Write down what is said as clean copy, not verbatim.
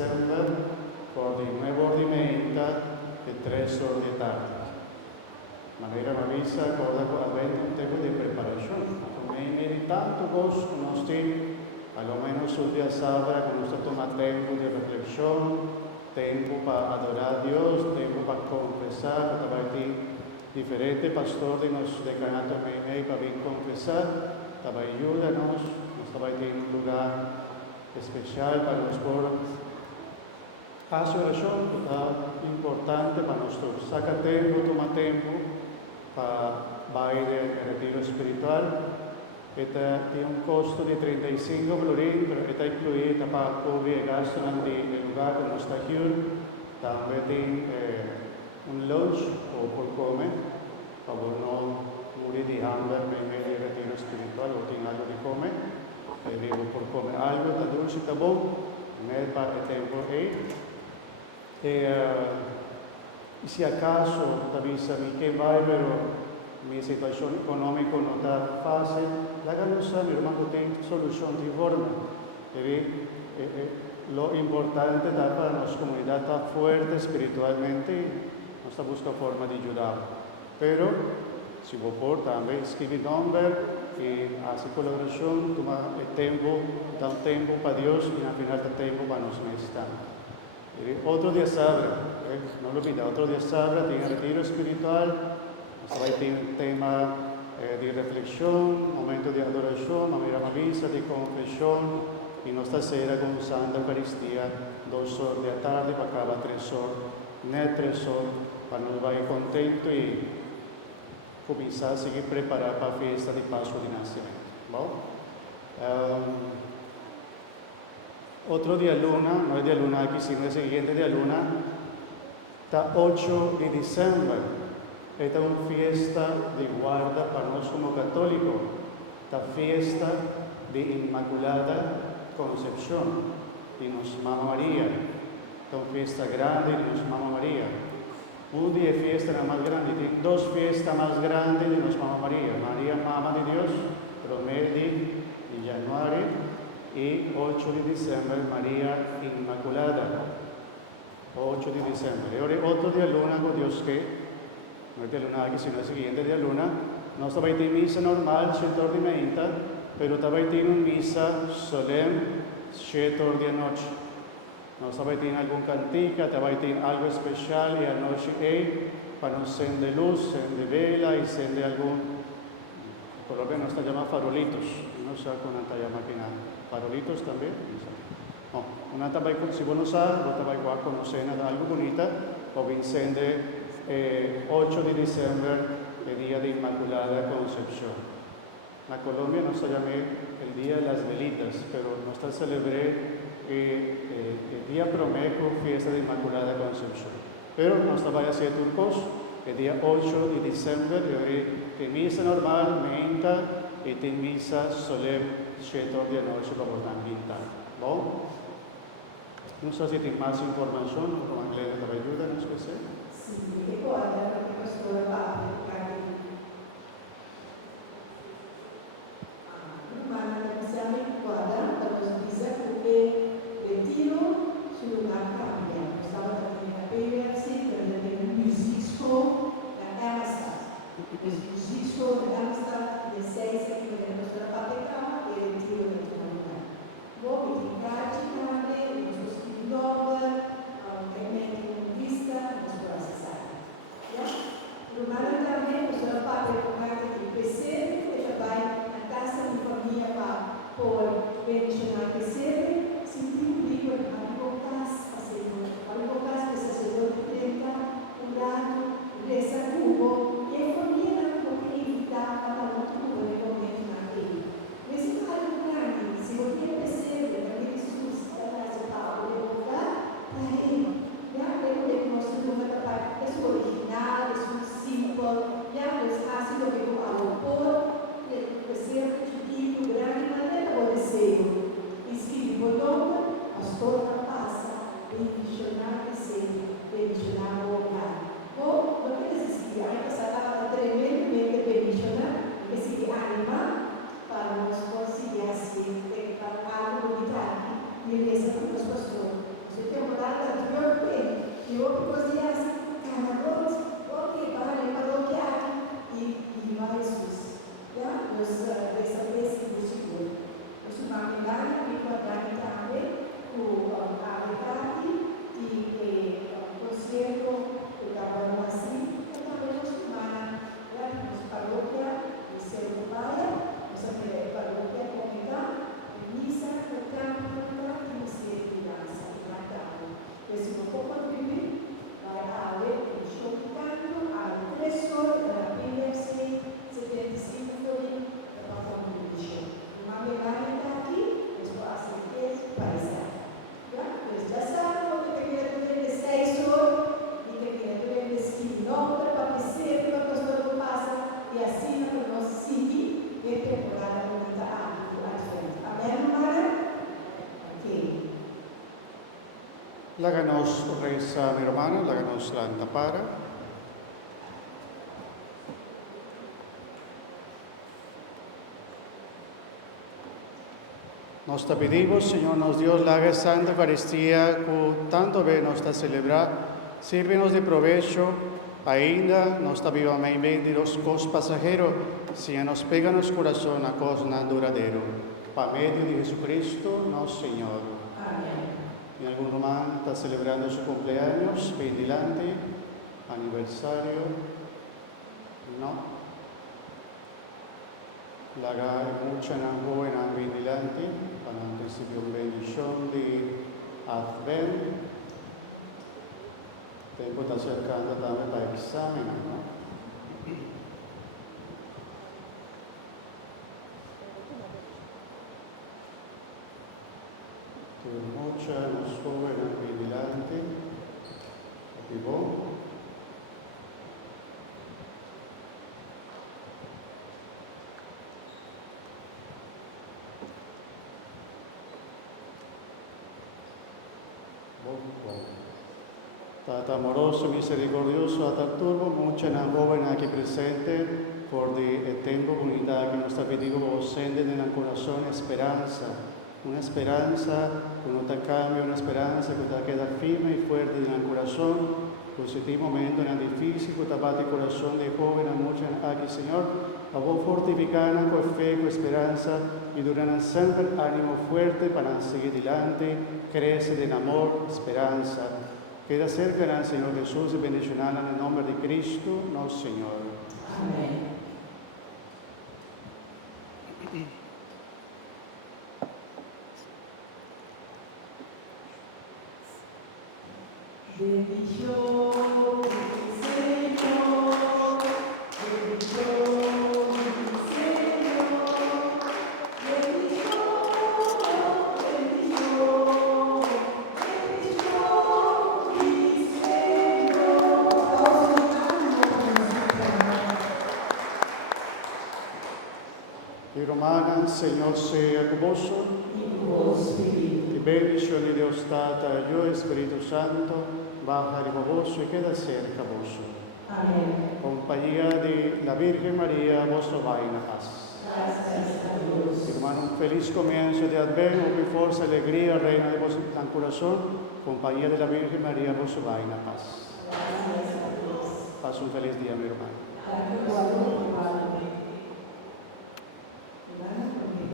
dicembre por di nuevo ordimenta e 3 ore di tardi. Maneira avvisa cosa avendo un tempo di preparazione. Come in tanto gosto nostri, almeno sul día sábado, con nostro toma tempo di riflessione, tempo para adorar a Dios, tempo para confesar, para diferentes pastores nos decanato meio para vir confessar, também ajuda-nos também tem um lugar especial para nós por a oração é importante para nós todos. Saca tempo, toma tempo para ir de retiro espiritual. Esta tem um custo de 35 florins, pero está incluída para cobrir gastos no lugar como está aqui. Também tem un lunch o por comer, para no morir de hambre en medio de retiro espiritual o tiene algo de comer, digo por comer algo, está dulce, está bom, en para el tiempo y si acaso te avisa que va, pero mi situación económica no está fácil, háganos saber, hermano, tiene solución de forma. Lo importante es para nuestra comunidad estar fuerte espiritualmente. Nós busca forma de ajudar. Pero, se vou por também, escreve nome e a colaboração, toma tempo, dá um tempo para Deus e no final dá tempo para nós mesmos. Outro dia sábado, não olvida, outro dia sábado tem retiro espiritual, nós vai ter um tema de reflexão, momento de adoração, uma missa de confissão e nossa ceia com Santa Eucaristia, 2 horas da tarde para acabar 3 horas, né 3 horas. Para nos vai contento e começar a seguir preparar para a festa de Páscoa de Nascimento. Bom? Outro dia luna, não é dia luna aqui, sino é seguinte dia luna, está 8 de dezembro. Esta é uma festa de guarda para nós como católicos. Esta festa de Inmaculada Concepción de Nossa Mamma Maria. Esta é uma festa grande de Nossa Mamma Maria. Un día de fiesta la más grande, hay 2 fiestas más grandes de nuestra Mamma María. María, Mamá de Dios, promedi de januario y 8 de diciembre, María Inmaculada. 8 de diciembre. Y ahora otro día luna con Dios que, no es día luna aquí, sino el siguiente día luna, no estaba ahí misa normal, 7 horas de media, pero estaba ahí una misa solemne, 7 horas de noche. Nós também tem algum cantica, também tem algo especial e a noite para nos acender luz, acender vela e acender algum, por lo menos está chamado farolitos, não sei como está chamado aqui, farolitos também. Bom, uma também, se você não sabe, você vai conhecer algo bonita, ou acende 8 de dezembro, o dia de Inmaculada Concepción. Na Colômbia nós chamamos o dia das velitas, pero nós celebramos el día Promeco, fiesta de Inmaculada Concepción. Pero nos estaba haciendo turcos, el día 8 de diciembre, de misa normal, menta, y de misa solemne, 7 horas de noche, para poder pintar. ¿Bon? No sé si tiene más información, como Anglés te ayuda, no sé qué sé. Sí, ricorda che questo è parte. Ma possiamo ricordare per lo stesso che retiro sulla cambia, stava capire sì, per il musicsko da Amsterdam. Il musicsko da Amsterdam, le 6 settimane della nostra fabbrica e retiro del tuo voi ti caricate, il tuo skill dog, ovviamente in vista, la sua assessata. Romano também, a sua fabbrica com mais de PC, e já vai na casa de família para por mencionar que sempre sentiu língua a bocas que sacerdote tenta um lado dessa cubo e a família não tem evitar para o tubo de momento naquele. Mas se algo grande, se você percebe também Jesus está na Paulo de boca, aí já lembra que nós temos uma parte é original, é símbolo, já é sido que o autor percebe que grande maneira pode ser. Láganos reza mi hermana, láganos la antapara. Nos te pedimos, Señor, nos Dios, la haga Santa Eucaristía, que tanto bem nos está celebrar, sírvenos de provecho, ainda nos está vivamente de los cos pasajeros, si nos pega nos corazón a cos na duradeiro. Por medio de Jesucristo, nuestro Señor. Amén. Y algún romano está celebrando su cumpleaños, ven delante, aniversario, no. La mucha joven ven delante, para recibir una bendición de Advent. El tiempo está acercando también para el examen, ¿no? Mucha los jóvenes ven delante, vivo. Tata amoroso, misericordioso, hasta turbo, mucha na joven aquí presente, por el tiempo, unidad que nos está pidiendo vos, sende en el corazón esperanza. Una esperanza que no te cambia, una esperanza que te queda firme y fuerte en el corazón. Pues este momento en el difícil, que te bate el corazón de joven, a mucha aquí, Señor, a vos fortificar con fe, con esperanza y durante siempre ánimo fuerte para seguir adelante, crecer en amor, esperanza. Queda cerca al Señor Jesús y bendicionar en el nombre de Cristo, nuestro Señor. Amén. Bendición, Señor, bendición, Señor, bendición, bendición, bendición, Señor. Y romana, Señor sea con vos. Y bendición de Dios Tata, yo Espíritu Santo, baja de vos y queda cerca vos. Amén. Compañía de la Virgen María, vos vai na paz. Gracias a Dios. Hermano, un feliz comienzo de Advento, con fuerza, alegría, reina de vos en corazón. Compañía de la Virgen María, vos vai na paz. Gracias a Dios. Paz un feliz día, mi hermano. Igual.